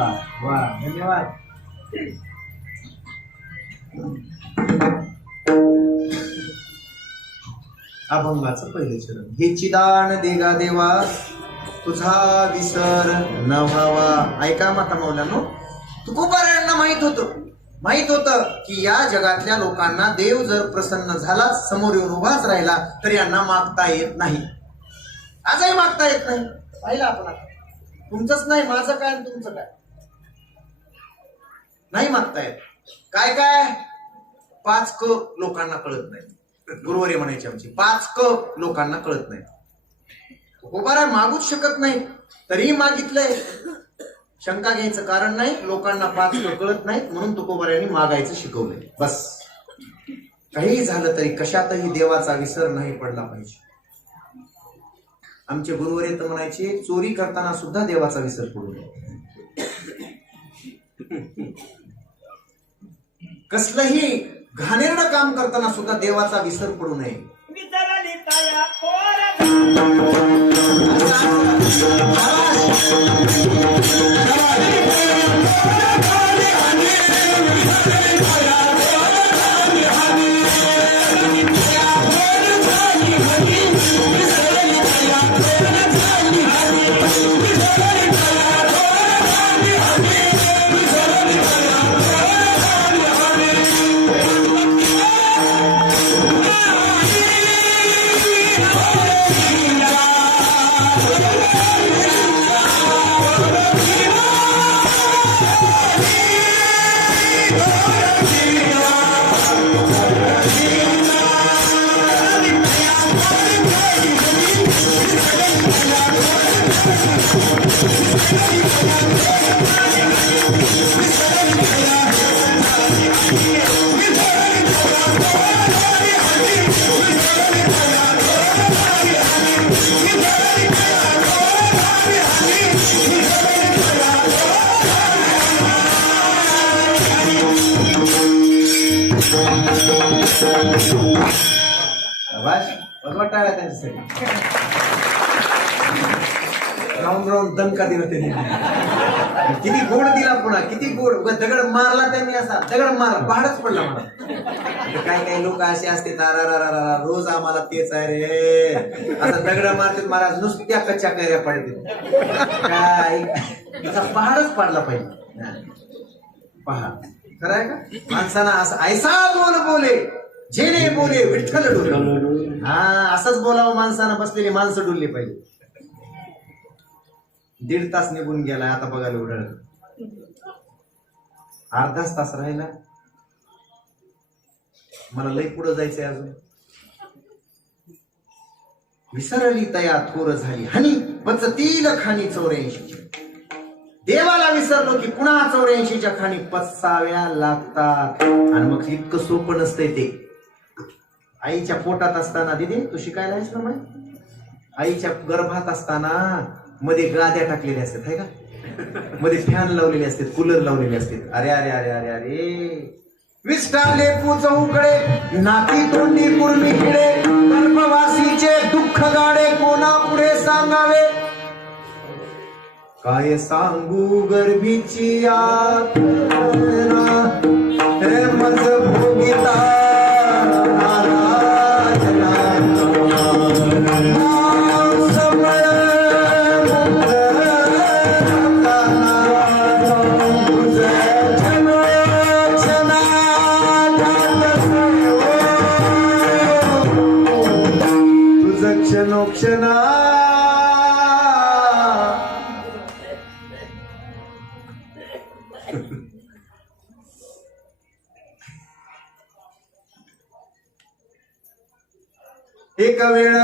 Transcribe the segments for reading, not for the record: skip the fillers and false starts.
वा वा धन्यवाद. अभंगाचं पहिले चरण. हे चिदान देगा देवा तुझा विसर न व्हावा. ऐका माता मौलानो, तुकोबारायांना माहित होतं की या जगातल्या लोकांना देव जर प्रसन्न झाला, समोर येऊन उभाच राहिला, तर यांना मागता येत नाही. आजही मागता येत नाही. पाहिलं आपण आता. तुमचंच नाही, माझं काय आणि तुमचं काय नाही मागता येत. काय काय 5 क लोकांना कळत नाही. गुरुवारी म्हणायची आमची 5 क लोकांना कळत नाही. तुकोबाराय मागूच शकत नाही, तरीही मागितलंय. शंका घ्यायचं कारण नाही. लोकांना 5 क कळत नाही म्हणून तुकोबारायांनी मागायचं शिकवलंय. बस. काही झालं तरी कशातही देवाचा विसर नाही पडला पाहिजे. आमचे गुरुवारी तर म्हणायचे चोरी करताना सुद्धा देवाचा विसर पडू नये. कसलंही घाणेरडं काम करताना सुद्धा देवाचा विसर पडू नये. वाटायला त्यांच्यासाठी राऊंड दणका दिला त्यांनी. किती गोड दिला पुन्हा, किती गोड. दगड मारला त्यांनी, असा दगड मारला, पहाडच पडला मला. काही काही लोक असे असते रोज आम्हाला तेच आहे रे, असं दगड मारते महाराज, नुसत्या कच्च्या कैऱ्या पडते. काय पहाडच पडला पाहिजे. पहाड खरं आहे का? माणसाना असं ऐसा बोल बोले जेने बोले विठ्ठल डोले. हा, असंच बोलावं माणसानं. बसलेली माणसं डुलली पाहिजे. 1.5 तास निघून गेला, आता बघायला उडाल. अर्धाच तास राहिला. मला लई पुढं जायचंय अजून. विसरली तया थोर झाली हनी पचतील खाणी 84. देवाला विसरलो की पुन्हा 84च्या खाणी पचाव्या लागतात. आणि मग इतकं सोपं नसतंय ते. आईच्या पोटात असताना, दिदी तू शिकायला आहेस ना, माहिती? आईच्या गर्भात असताना मध्ये गाद्या टाकलेल्या असतात, है का? मध्ये फॅन लावलेले असतात, कूलर लावलेले असतात. अरे अरे अरे अरे अरे विस्टाले चौकडे नाती तोंडी कुर्मी खिडे गर्भवासीचे दुःख गाडे कोणा पुढे सांगावे. काय सांगू गर्भीची यातना रे मज भोगिता. क्षणोक्षणा एक वेळ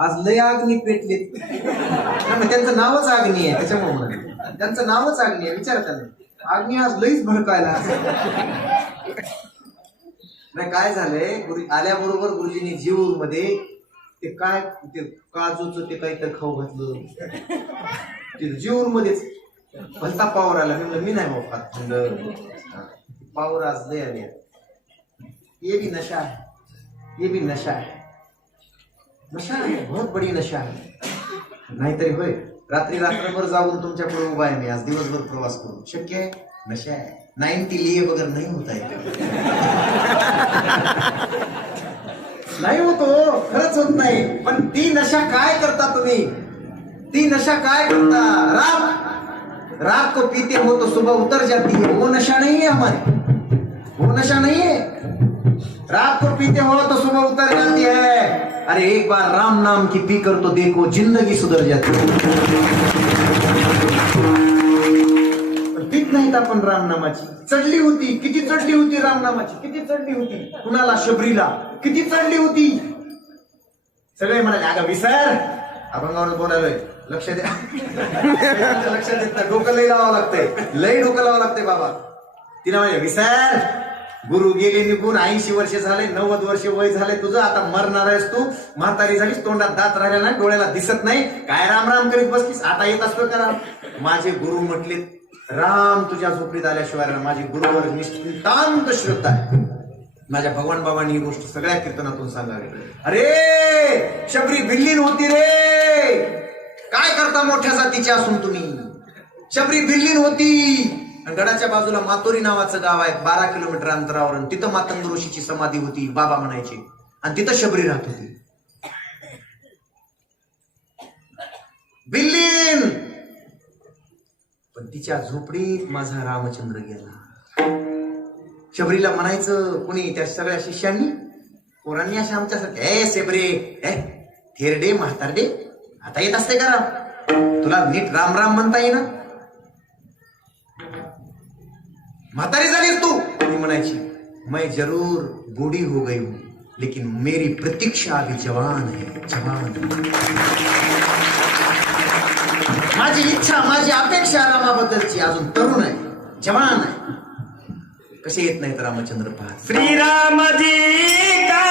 आज लय अग्नी पेटलेत. त्यांचं नावच अग्नी आहे, त्याच्यामुळे त्यांचं नावच अग्नी आहे. विचार त्यांना, अग्नी आज लईच भडकायला. नाही काय झालंय, आल्याबरोबर गुरुजींनी जीव मध्ये ते काय ते काजूचं ते काहीतरी खाऊ घातलं. ते जीव मध्येच भलता पावर आला. म्हणलं मी नाही बाबा, म्हणलं पावर आज लय आली. ये भी नशा है, ये भी नशा है. नशा आहे, बहुत बडी नशा आहे. नाहीतरी होय, रात्री रात्रभर जाऊन तुमच्याकडे उभा आहे मी, आज दिवसभर प्रवास करू शक्य आहे? नशा आहे. 90 लिए बगर नाही होता है. नाही होतो, खरंच होत नाही. पण ती नशा काय करता तुम्ही? ती नशा काय करता? रात को पीते हो तो सुबह उतर जाती है. वो नशा नहीं है हमारी, वो नशा नहीं है. रात को पीते हो तो सुबह उतर जाती है. अरे एक बार राम नाम की पी कर तो देखो, जिंदगी सुधर जाती है. पीत नाहीत आपण राम नामाची. चढली होती, किती चढली होती राम नामाची, किती चढली होती. कुणाला? शबरीला किती चढली होती. सगळे म्हणाले अगं विसर, अभंगावर बोलायलोय, लक्ष द्या. लक्ष देत, डोकं लई लावावं लागतंय, लई डोकं लावावं लागतंय बाबा. तिला म्हणजे विसर, गुरु गेले निघून, 80 वर्ष झाले, 90 वर्ष वय झाले तुझं, आता मरणार आहेस तू, म्हातारी झालीस, तोंडात दात राहिला नाही, डोळ्याला दिसत नाही, काय राम राम करीत बसलीस, आता येत असतो करा. माझे गुरु म्हटले, राम तुझ्या झोपडीत आल्याशिवाय माझी गुरुवर निष्ठांत श्रद्धा आहे. माझ्या भगवान बाबांनी ही गोष्ट सगळ्या कीर्तनातून सांगावी. अरे शबरी भिल्लीन होती रे, काय करता मोठ्या जातीची असून तुम्ही. शबरी भिल्लीन होती. गडाच्या बाजूला मातोरी नावाचं गाव आहे, 12 किलोमीटर अंतरावर. तिथं मातंग ऋषीची समाधी होती, बाबा म्हणायचे, आणि तिथं शबरी राहत होती. बिल्लीन. पण तिच्या झोपडीत माझा रामचंद्र गेला. शबरीला म्हणायचं कोणी, त्या सगळ्या शिष्यांनी, पोरांनी अशा आमच्यासाठी, ए शेबरे, ए थेरडे म्हातारडे, आता येत असते का तुला नीट राम राम म्हणता येईना. म्हातारी झालीस तू. ती म्हणायची, मैं जरूर बूढ़ी हो गई हूं, लेकिन मेरी प्रतीक्षा अभी जवान है, जवान. माझी इच्छा, माझी अपेक्षा रामाबद्दलची अजून तरुण आहे, जवान आहे. कसे येत नाहीत रामचंद्र पाहत. श्रीरामजी का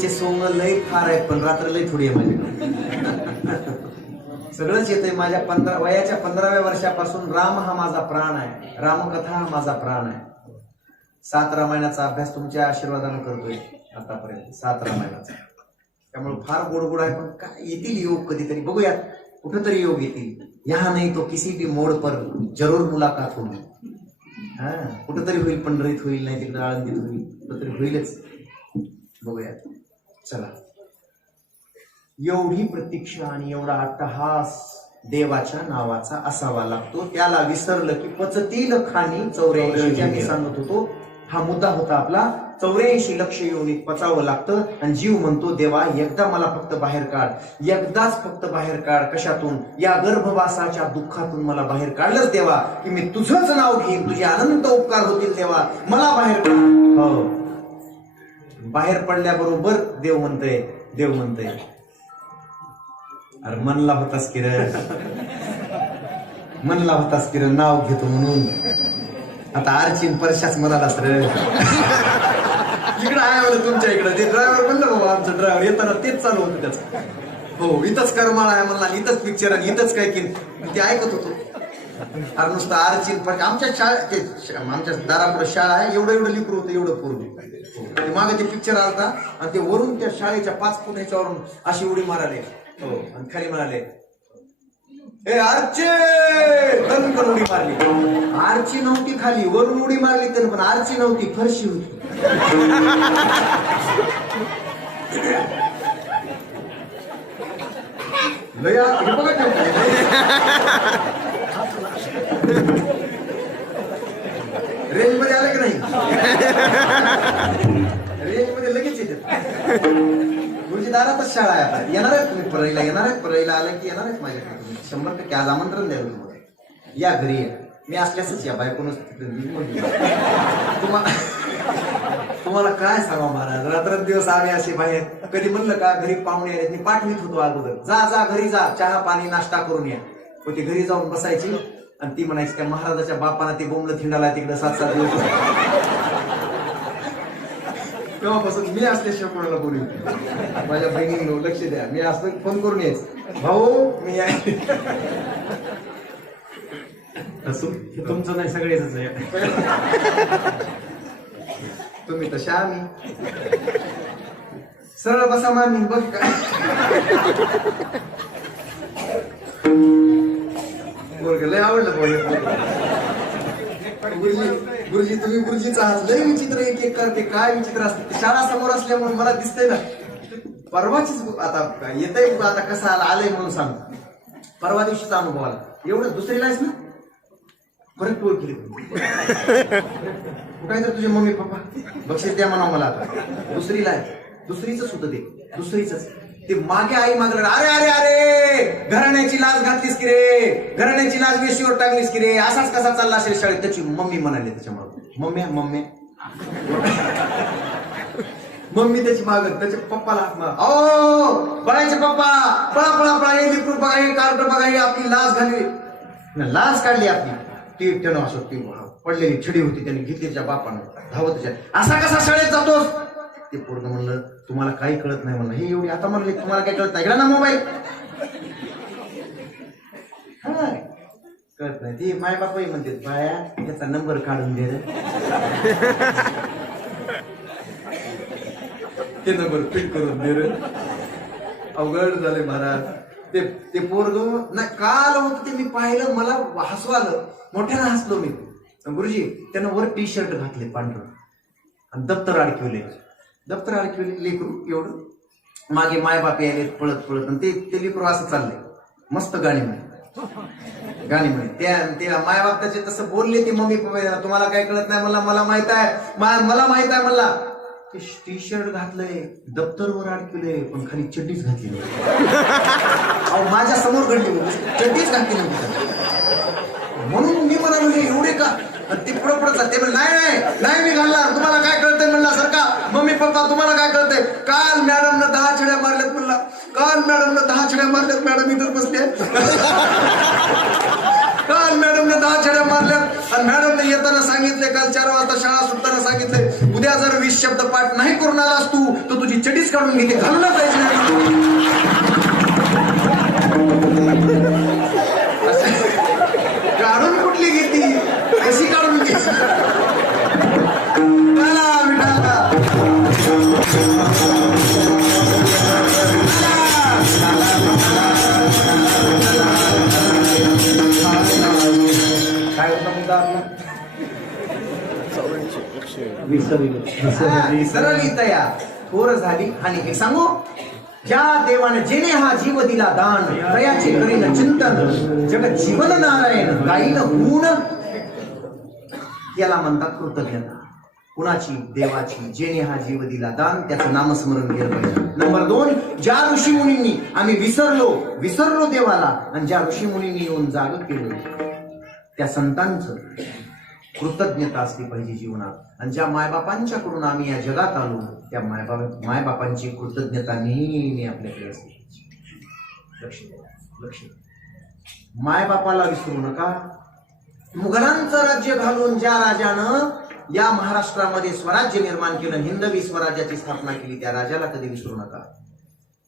दिवसचे सोंग लय फार आहेत पण रात्र लय थोडी आहे माझ्याकडे. सगळंच येतंय माझ्या वयाच्या 15व्या वर्षापासून राम हा माझा प्राण आहे, रामकथा हा माझा प्राण आहे. 7 रामायणाचा अभ्यास तुमच्या आशीर्वादानं करतोय आतापर्यंत, 7 रामायणाचा. त्यामुळे फार गोड आहे, पण काय येतील योग कधीतरी, बघूयात कुठेतरी योग येतील. यहाँ नाही तो किसी भी मोड पर जरूर मुलाकात होईल. हा कुठेतरी होईल, पंढरीत होईल, नाही तिकडे आळंदीत होईल, कुठेतरी होईलच. बघूयात. चला, एवढी प्रतीक्षा आणि एवढा अट्टहास देवाच्या नावाचा असावा लागतो. त्याला विसरलं की पचतील खाणी 84 मी सांगत होतो. हा मुद्दा होता आपला. 84 लक्ष योनीत पचावं लागतं. आणि जीव म्हणतो देवा एकदा मला फक्त बाहेर काढ, एकदाच फक्त बाहेर काढ. कशातून? या गर्भवासाच्या दुःखातून मला बाहेर काढलंच देवा की मी तुझंच नाव घेईन, तुझे अनंत उपकार होतील देवा, मला बाहेर काढ. हो, बाहेर पडल्याबरोबर देव म्हणतंय अरे मनला होतास किरण नाव घेतो म्हणून. आता आरचीन परशाच म्हणालास रे. इकडं आहे म्हणलं तुमच्या इकडं. ते ड्रायव्हर म्हणलं बाबा, आमचं ड्रायव्हर येताना तेच चालू होतं त्याचं. हो, इथंच करमाळा आहे म्हणला, इथंच पिक्चर आणि इथंच काय की ते ऐकत होतो. अरे नुसतं आरचीन परश. आमच्या दारापुढे शाळा आहे, एवढं लिकरू होतं, एवढं पूर्ण. मागे ते पिक्चर आलता आणि ते वरून त्या शाळेच्या 5 फूट ह्याच्यावरून अशी उडी माराले. हो, आणि खाली म्हणाले ए आरची, दणकन उडी मारली. आरची नव्हती खाली, वरून उडी मारली त्यानं, पण आरची नव्हती, फरशी होती. रेंज मध्ये आलं की नाही? रेंज मध्ये लगेच येते. गुरुजी दारातच शाळा आहे. आता येणार आहेत तुम्ही परळीला? परळीला आलं की येणार आहेत माझ्याकडे तुम्ही 100%. आज आमंत्रण द्यावं तुम्हाला. या घरी या, मी असल्यासच या, बायकोनच तुम्हाला काय सांगा महाराज, रात्रंदिवस आम्ही असे बाहेर. कधी म्हणलं का घरी पाहुणे आले, मी पाठवीत होतो अगोदर, जा घरी जा, चहा पाणी नाश्ता करून या. पण ती घरी जाऊन बसायची आणि ती म्हणायची त्या महाराजाच्या बापाला ते बोंबलं थिंडाला तिकडे 7-7 दिवस. तेव्हापासून मी असल्याशिवाय कोणाला बोलू. माझ्या बहिणींनो लक्ष द्या, मी असं फोन करून यायच, भाऊ मी आहे. तुमचं नाही, सगळेच आहे. तुम्ही तशा आम्ही सरळ बसा मामी. बघ काय लय आवडलं. गुरुजी तुम्ही गुरुजीचा हात लय विचित्र एक करते. काय विचित्र असते, शाळा समोर असल्यामुळे मला दिसतंय ना. परवाचीच आता येतंय, आता कसं आलंय म्हणून सांगतो. परवा दिवशीचा अनुभव आला. एवढं दुसरीला आहेस ना, परत टोळ केली. काय तर तुझे मम्मी पप्पा बक्षीस द्या म्हणा मला. आता दुसरीला आहे, दुसरीच होतं ते, दुसरीच. ते मागे आई मागलं, अरे अरे अरे घराण्याची लाज घातलीस की रे, घराण्याची लाज वेशीवर टाकलीस की रे, असाच कसा चालला असेल शाळेत. त्याची मम्मी म्हणाली त्याच्यामुळे, मम्मी त्याची मागत, त्याच्या पप्पाला हात मार. ओ बळायचे पप्पा, पळा हे लिकूर बघा, हे कार्ड बघा, हे आपली लाज घालवी. लाज काढली आपली. ती त्यानं असं ती पडलेली छडी होती, त्यांनी घेतली त्याच्या बापानं धावत. असा कसा शाळेत जातोस? ते पोरगं म्हणलं तुम्हाला काही कळत नाही म्हणलं. हे एवढी आता म्हणले तुम्हाला काही कळत नाही ना मोबाईल. कळत नाही ती. माय बापाही म्हणते बाया त्याचा नंबर काढून दे, ते नंबर फिट करून दे रे. अवघड झाले महाराज. ते पोरगं नाही काल होत ते मी पाहिलं, मला हसू आलं, मोठ्यानं हसलो मी. गुरुजी त्यानं वर टी शर्ट घातले पांढरं आणि दप्तर अडकवले लेकरू एवढं. मागे माय बाप यायले पळत आणि ते लेकरू असं चाललंय मस्त गाणी म्हणे. त्या माय बाप त्याचे तसं बोलले ते मम्मी पप्पा, तुम्हाला काय कळत नाही म्हणला, मला माहित आहे म्हणला. ते टी शर्ट घातलंय, दप्तरवर अडकले, पण खाली चड्डीच घातली. माझ्या समोर घडली, चड्डीच घातली नव्हती. म्हणून मी म्हणालो हे एवढे का? ते पुढं चालते. नाही मी घालणार. तुम्हाला काय कळतंय म्हणला सारखा. मम्मी पप्पा तुम्हाला काय कळतंय? काल मॅडमनं 10 छड्या मारल्यात म्हणला. काल मॅडमनं 10 छड्या मारल्यात. मॅडम इथं बसले. काल मॅडमने 10 छड्या मारल्यात आणि मॅडमने येताना सुटताना सांगितले, काल 4 वाजता शाळा सुटताना सांगितले, उद्या जर 20 शब्द पाठ नाही करून आलास तू तर तुझी चडीच काढून घेते, घालून पाहिजे. काढून कुठली घेतली, कशी काढून घेतली? काय होता मुद्दा आपला? सरळी तया थोर झाली. आणि एक सांगू, ज्या देवाने जेने हा जीव दिला दान, तयाचे करीन चिंतन, जग जीवन नारायण गाईन गुण, याला म्हणतात कृतज्ञता. कुणाची? देवाची. जेने हा जीव दिला दान, त्याचं नामस्मरण केलं पाहिजे. नंबर 2, ज्या ऋषी मुनींनी आम्ही विसरलो देवाला, आणि ज्या ऋषी मुनींनी येऊन जाग केलं, त्या संतांचं कृतज्ञता असली पाहिजे जीवनात. आणि ज्या मायबापांच्या कडून आम्ही या जगात आलो, त्या मायबापांची कृतज्ञता नेहमी आपल्याकडे असते. लक्ष द्या, लक्ष द्या. मायबापाला विसरू नका. मुघलांचं राज्य घालून ज्या राजानं या महाराष्ट्रामध्ये स्वराज्य निर्माण केलं, हिंदवी स्वराज्याची स्थापना केली, त्या राजाला कधी विसरू नका.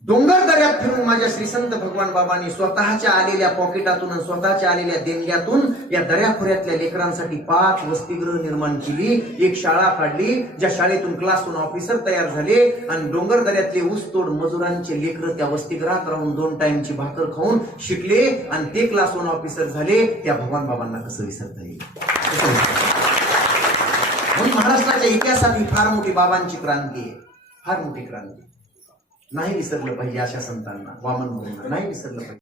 डोंगर दऱ्यात फिरून माझ्या श्रीसंत भगवान बाबांनी स्वतःच्या आलेल्या पॉकेटातून, स्वतःच्या आलेल्या देणग्यातून या दऱ्याखोऱ्यातल्या लेकरांसाठी 5 वसतिगृह निर्माण केली, एक शाळा काढली, ज्या शाळेतून क्लास 1 ऑफिसर तयार झाले. आणि डोंगर दऱ्यातले ऊसतोड मजुरांचे लेकर त्या वसतिगृहात राहून 2 टाइमची भाकर खाऊन शिकले, आणि ते क्लास 1 ऑफिसर झाले. त्या भगवान बाबांना कसं विसरता येईल? म्हणून महाराष्ट्राच्या इतिहासात ही फार मोठी बाबांची क्रांती आहे, फार मोठी क्रांती. नाही विसरलं पाहिजे अशा संतांना, वामन गुरूंना नाही विसरलं पाहिजे.